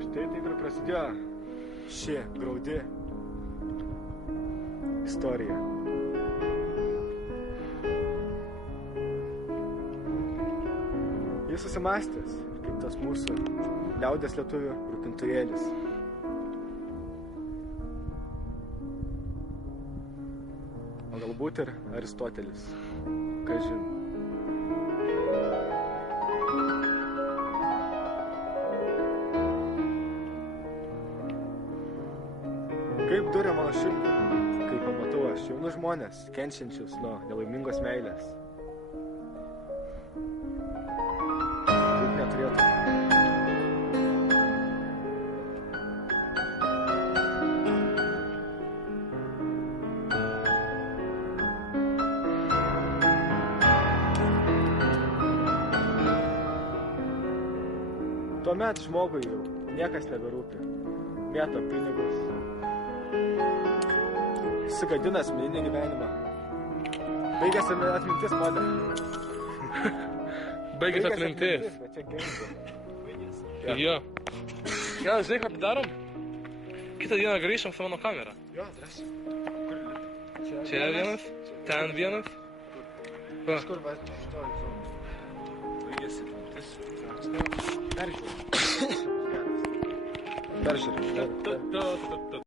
Štai taip ir prasidėjo ši graudi istorija. Jis susimąstęs, kaip tas mūsų liaudės lietuvių rūpintojėlis. O galbūt ir Aristotelis, kažin. Kaip duria mano širdį, kai pamatau aš jaunus žmonės, kenčiančius nuo nelaimingos meilės. Kaip neturėtų. Tuomet žmogui jau niekas neberūpi. Mėto pinigus. Sugadina asmeninį gyvenimą. Baigėsi atmintis, motė. Baigėsi atmintis. Bet čia gengsi. Jo. Gal, žinai, ką padarom? Kitą dieną grįžtam su mano kamera. Jo, drąsiai. Čia vienas, ten vienas. Kažkur va, šitoj zonoj. Baigėsi atmintis. Peržiūrėk. Peržiūrėk.